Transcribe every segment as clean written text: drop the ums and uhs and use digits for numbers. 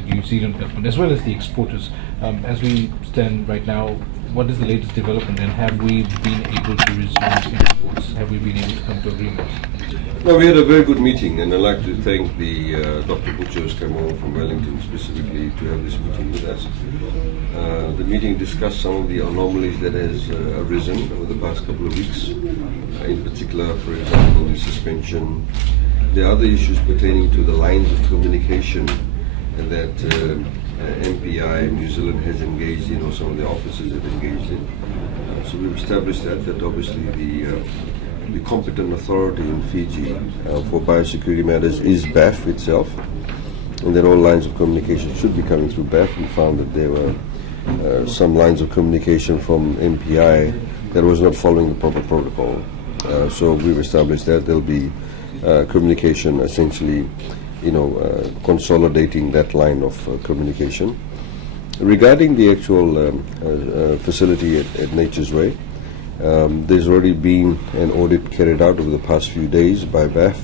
the New Zealand government, as well as the exporters. As we stand right now, what is the latest development, and have we been able to resume exports? Have we been able to come to agreement? No, we had a very good meeting, and I'd like to thank the Dr. Butchers came over from Wellington specifically to have this meeting with us. The meeting discussed some of the anomalies that has arisen over the past couple of weeks. In particular, for example, the suspension. There are other issues pertaining to the lines of communication that MPI New Zealand has engaged in, or some of the officers have engaged in. So we've established that obviously the competent authority in Fiji for biosecurity matters is BAF itself, and that all lines of communication should be coming through BAF. We found that there were some lines of communication from MPI that was not following the proper protocol. So we've established that there'll be communication essentially, consolidating that line of communication. Regarding the actual facility at Nature's Way, there's already been an audit carried out over the past few days by BAF.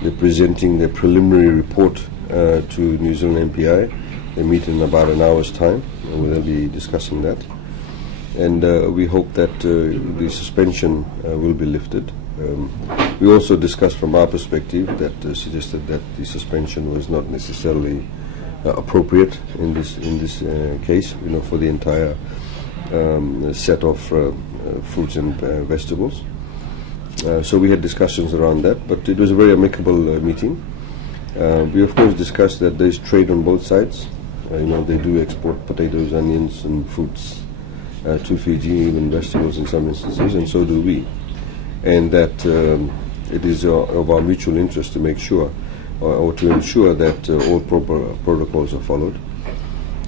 They're presenting their preliminary report to New Zealand MPI. They meet in about an hour's time, and we'll be discussing that. And we hope that the suspension will be lifted. We also discussed from our perspective that suggested that the suspension was not necessarily appropriate in this case, for the entire set of fruits and vegetables. So we had discussions around that, but it was a very amicable meeting. We of course discussed that there is trade on both sides. They do export potatoes, onions, and fruits to Fiji, even vegetables in some instances, and so do we. And that it is of our mutual interest to make sure, or to ensure that all proper protocols are followed.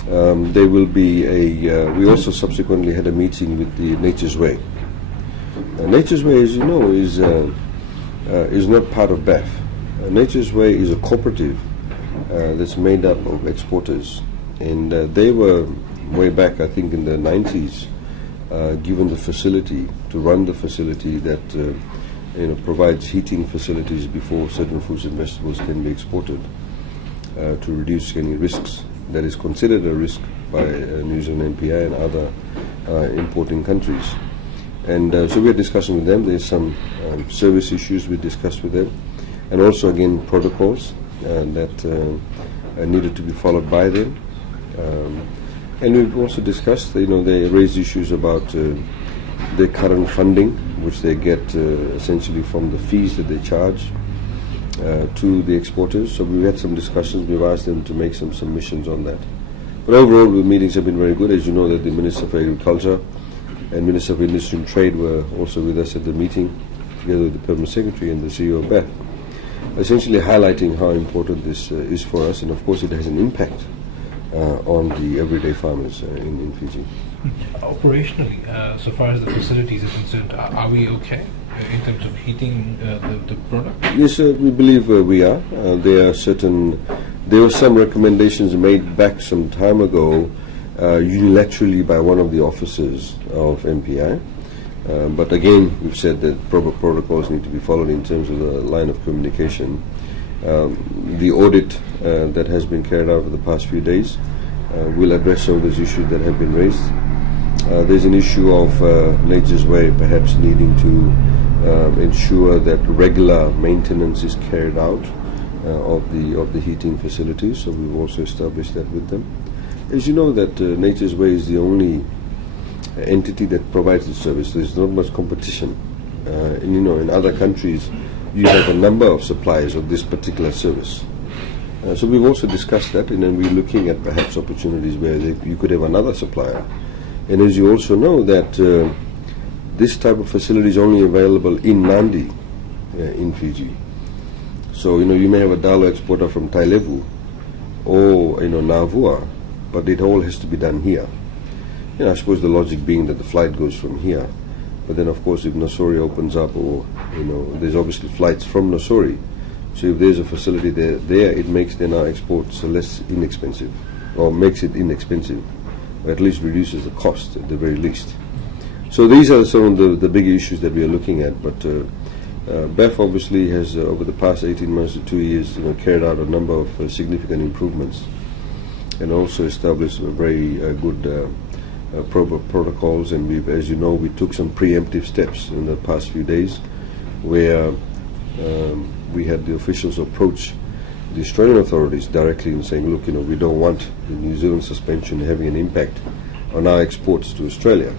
There will be we also subsequently had a meeting with the Nature's Way. Nature's Way, as you know, is not part of BAF. Nature's Way is a cooperative that's made up of exporters, and they were way back, I think, in the 90s, given the facility to run the facility that provides heating facilities before certain fruits and vegetables can be exported to reduce any risks that is considered a risk by New Zealand MPI and other importing countries. And so we had discussion with them. There's some service issues we discussed with them, and also again protocols that needed to be followed by them. And we've also discussed, they raised issues about their current funding, which they get essentially from the fees that they charge to the exporters. So we had some discussions. We've asked them to make some submissions on that. But overall, the meetings have been very good. As you know, that the Minister for Agriculture and Minister of Industry and Trade were also with us at the meeting, together with the Permanent Secretary and the CEO of BAF, essentially highlighting how important this is for us, and of course it has an impact on the everyday farmers in Fiji. Operationally, so far as the facilities are concerned, are we okay in terms of heating the product? Yes, we believe we are. There were some recommendations made back some time ago unilaterally by one of the officers of MPI. But again, we've said that proper protocols need to be followed in terms of the line of communication. The audit that has been carried out over the past few days will address all those issues that have been raised. There's an issue of Nature's Way perhaps needing to ensure that regular maintenance is carried out of the heating facilities, so we've also established that with them. As you know, that Nature's Way is the only entity that provides the service. There's not much competition. In other countries, you have a number of suppliers of this particular service. So we've also discussed that, and then we're looking at perhaps opportunities where you could have another supplier. And as you also know, that this type of facility is only available in Nadi, in Fiji. So you may have a dalo exporter from Tailevu or Navua, but it all has to be done here. I suppose the logic being that the flight goes from here, but then of course if Nosori opens up, or there's obviously flights from Nosori, so if there's a facility there, it makes then our exports less inexpensive, or makes it inexpensive, or at least reduces the cost at the very least. So these are some of the big issues that we are looking at, but BAF obviously has over the past 18 months to 2 years carried out a number of significant improvements and also establish very good proper protocols. And we've, as you know, we took some preemptive steps in the past few days, where we had the officials approach the Australian authorities directly and saying, look, we don't want the New Zealand suspension having an impact on our exports to Australia.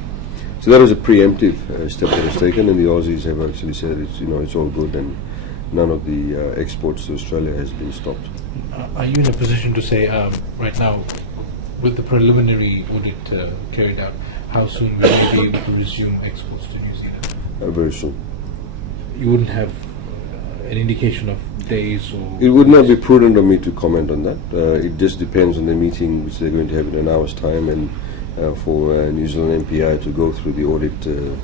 So that was a preemptive step that was taken, and the Aussies have actually said it's all good, and none of the exports to Australia has been stopped. Are you in a position to say right now, with the preliminary audit carried out, how soon will you be able to resume exports to New Zealand? Very soon. You wouldn't have an indication of days or... It would not be prudent of me to comment on that. It just depends on the meeting which they're going to have in an hour's time, and for New Zealand MPI to go through the audit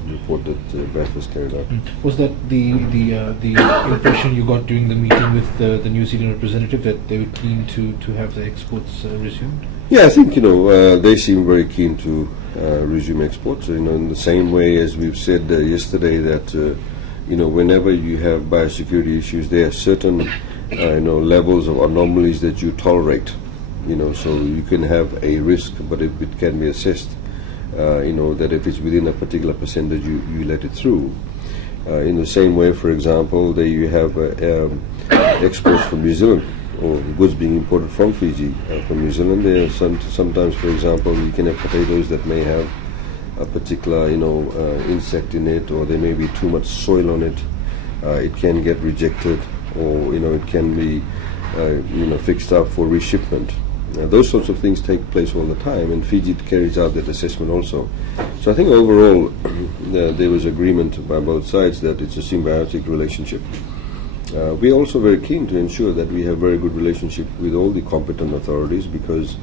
report that BAF has carried out. Was that the impression you got during the meeting with the New Zealand representative, that they were keen to have the exports resumed? Yeah, I think they seem very keen to resume exports. In the same way as we've said yesterday that whenever you have biosecurity issues, there are certain levels of anomalies that you tolerate. So you can have a risk, but if it can be assessed, that if it's within a particular percentage, you let it through. In the same way, for example, there you have exports from New Zealand, or goods being imported from Fiji from New Zealand. There are sometimes, for example, you can have potatoes that may have a particular, insect in it, or there may be too much soil on it. It can get rejected, or it can be, fixed up for reshipment. Those sorts of things take place all the time, and Fiji carries out that assessment also. So I think overall there was agreement by both sides that it's a symbiotic relationship. We are also very keen to ensure that we have very good relationship with all the competent authorities, because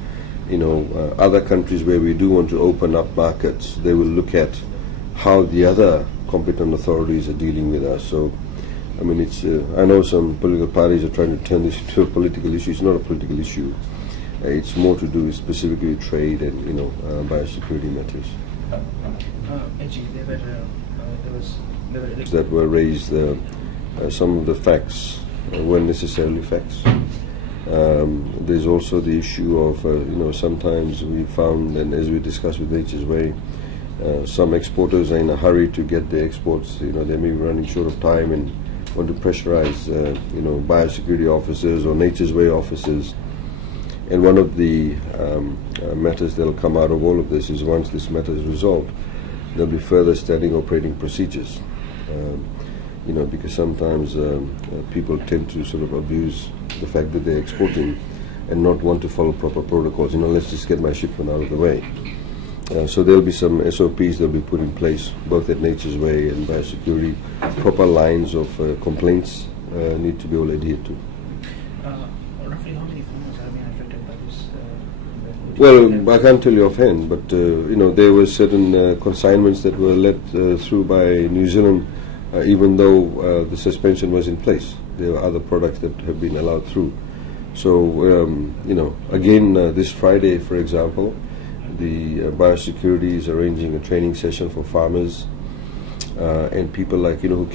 other countries where we do want to open up markets, they will look at how the other competent authorities are dealing with us. So I mean, I know some political parties are trying to turn this into a political issue. It's not a political issue. It's more to do with specifically trade and biosecurity matters. That were raised. Some of the facts weren't necessarily facts. There's also the issue of sometimes we found, and as we discussed with Nature's Way, some exporters are in a hurry to get their exports. They may be running short of time and want to pressurize biosecurity officers or Nature's Way officers. And one of the matters that will come out of all of this is, once this matter is resolved, there'll be further standing operating procedures. Because sometimes people tend to sort of abuse the fact that they're exporting and not want to follow proper protocols. Let's just get my shipment out of the way. So there'll be some SOPs that'll be put in place, both at Nature's Way and biosecurity. Proper lines of complaints need to be all adhered to. Roughly how many farmers have been affected by this? Well, I can't tell you offhand, but there were certain consignments that were let through by New Zealand, even though the suspension was in place. There are other products that have been allowed through. So, again, this Friday, for example, the biosecurity is arranging a training session for farmers and people like, who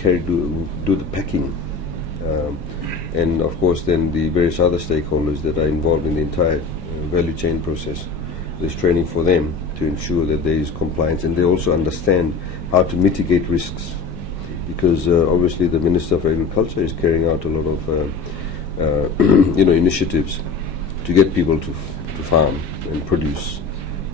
do the packing. And of course then the various other stakeholders that are involved in the entire value chain process. There's training for them to ensure that there is compliance, and they also understand how to mitigate risks. Because obviously the Minister of Agriculture is carrying out a lot of initiatives to get people to farm and produce,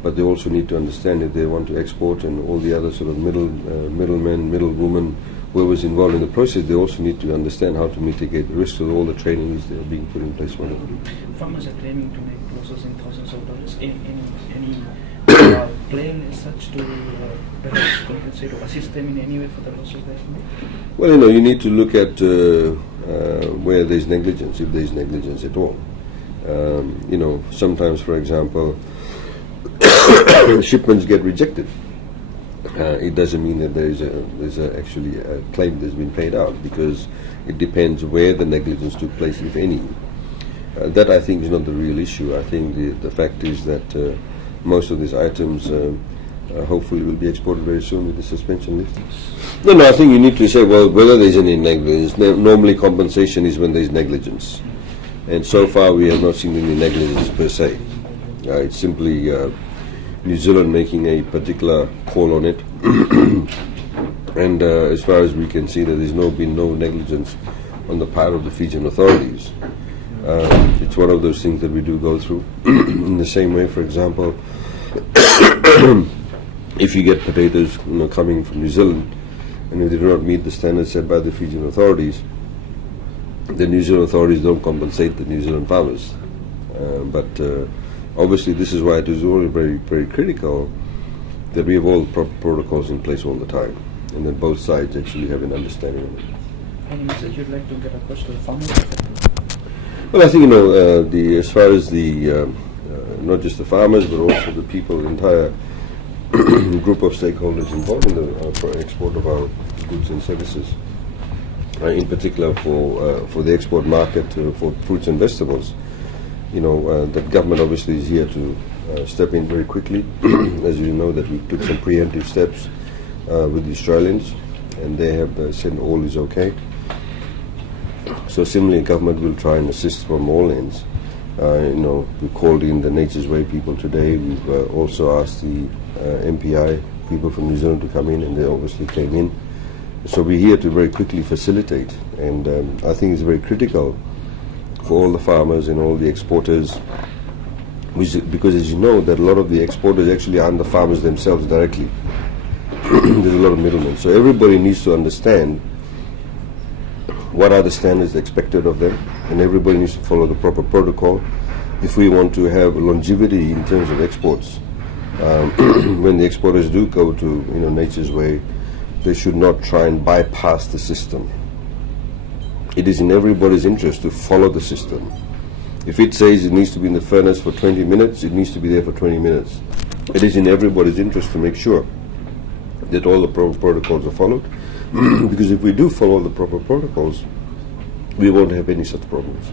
but they also need to understand if they want to export, and all the other sort of middlemen, middlewomen, whoever's involved in the process, they also need to understand how to mitigate the risks. So all the training is there being put in place for them. Farmers are claiming to make losses in thousands of dollars. Any plan as such to perhaps compensate or assist them in any way for the losses they have made? Well, you need to look at where there's negligence, if there's negligence at all. Sometimes, for example, shipments get rejected. It doesn't mean that there's actually a claim that's been paid out, because it depends where the negligence took place, if any. That, I think, is not the real issue. I think the fact is that most of these items hopefully will be exported very soon with the suspension lifted. No, I think you need to say, well, whether there's any negligence. Normally compensation is when there's negligence. And so far we have not seen any negligence per se. It's simply New Zealand making a particular call on it. And as far as we can see, there has been no negligence on the part of the Fijian authorities. It's one of those things that we do go through. In the same way, for example, if you get potatoes coming from New Zealand, and if they do not meet the standards set by the Fijian authorities, the New Zealand authorities don't compensate the New Zealand farmers. But obviously this is why it is only very, very critical that we have all the proper protocols in place all the time, and that both sides actually have an understanding of it. Any message you'd like to get across to the farmers? Well, I think, as far as the, not just the farmers, but also the people, the entire group of stakeholders involved in the export of our goods and services, in particular for the export market for fruits and vegetables, that government obviously is here to step in very quickly. As you know, that we took some preemptive steps with the Australians, and they have said all is okay. So similarly, government will try and assist from all ends. We called in the Nature's Way people today. We've also asked the MPI people from New Zealand to come in, and they obviously came in. So we're here to very quickly facilitate, and I think it's very critical for all the farmers and all the exporters, because as you know, that a lot of the exporters actually aren't the farmers themselves directly. There's a lot of middlemen. So everybody needs to understand what are the standards expected of them, and everybody needs to follow the proper protocol if we want to have longevity in terms of exports. When the exporters do go to Nature's Way, they should not try and bypass the system. It is in everybody's interest to follow the system. If it says it needs to be in the furnace for 20 minutes, it needs to be there for 20 minutes. It is in everybody's interest to make sure that all the proper protocols are followed, because if we do follow the proper protocols, we won't have any such problems.